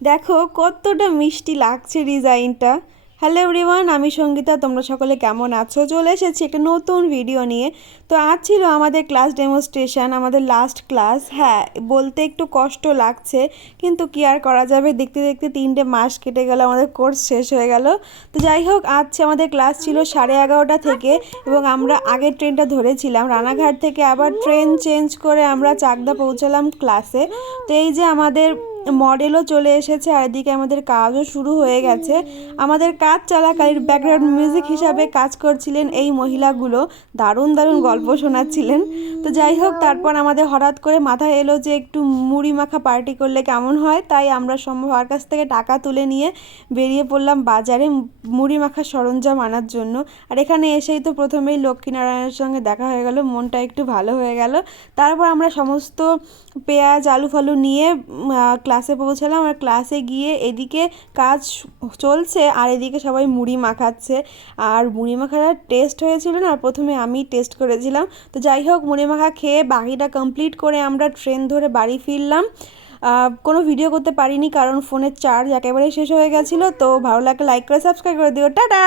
দেখো কতটা মিষ্টি লাগছে ডিজাইনটা। হ্যালো এভরিওয়ান, আমি সঙ্গীতা। তোমরা সকলে কেমন আছো? চলে এসেছি একটা নতুন ভিডিও নিয়ে। তো আজ ছিল আমাদের ক্লাস ডেমোস্ট্রেশন, আমাদের লাস্ট ক্লাস। হ্যাঁ, বলতে একটু কষ্ট লাগছে, কিন্তু কি আর করা যাবে। দেখতে দেখতে 3টে মাস কেটে গেল, আমাদের কোর্স শেষ হয়ে গেল। তো যাই হোক, আজ আমাদের ক্লাস ছিল 11:30 থেকে, এবং আমরা আগের ট্রেনটা ধরেছিলাম রানাঘাট থেকে। আবার ট্রেন চেঞ্জ করে আমরা চাকদা পৌঁছালাম ক্লাসে। তো এই যে আমাদের মডেলও চলে এসেছে, আর এদিকে আমাদের কাজও শুরু হয়ে গেছে। আমাদের কাজ চলাকালীন ব্যাকগ্রাউন্ড মিউজিক হিসাবে কাজ করছিলেন এই মহিলাগুলো, দারুণ দারুণ গল্প শোনাচ্ছিলেন। তো যাই হোক, তারপর আমাদের হঠাৎ করে মাথায় এলো যে একটু মুড়ি মাখা পার্টি করলে কেমন হয়। তাই আমরা সবার কাছ থেকে টাকা তুলে নিয়ে বেরিয়ে পড়লাম বাজারে মুড়ি মাখার সরঞ্জাম আনার জন্য। আর এখানে এসেই তো প্রথমেই লক্ষ্মীনারায়ণের সঙ্গে দেখা হয়ে গেল, মনটা একটু ভালো হয়ে গেল। তারপর আমরা সমস্ত পেঁয়াজ আলু ফালু নিয়ে ক্লাসে পৌঁছালাম। আর ক্লাসে গিয়ে এদিকে কাজ চলছে আর এদিকে সবাই মুড়ি মাখাচ্ছে। আর মুড়ি মাখাটা টেস্ট হয়েছিল না, প্রথমে আমি টেস্ট করেছিলাম। তো যাই হোক, মুড়ি মাখা খেয়ে বাকিটা কমপ্লিট করে আমরা ট্রেন ধরে বাড়ি ফিরলাম। কোনো ভিডিও করতে পারিনি কারণ ফোনের চার্জ একেবারে শেষ হয়ে গেছিলো। তো ভালো লাগলে লাইক করে সাবস্ক্রাইব করে দিও। টাটা।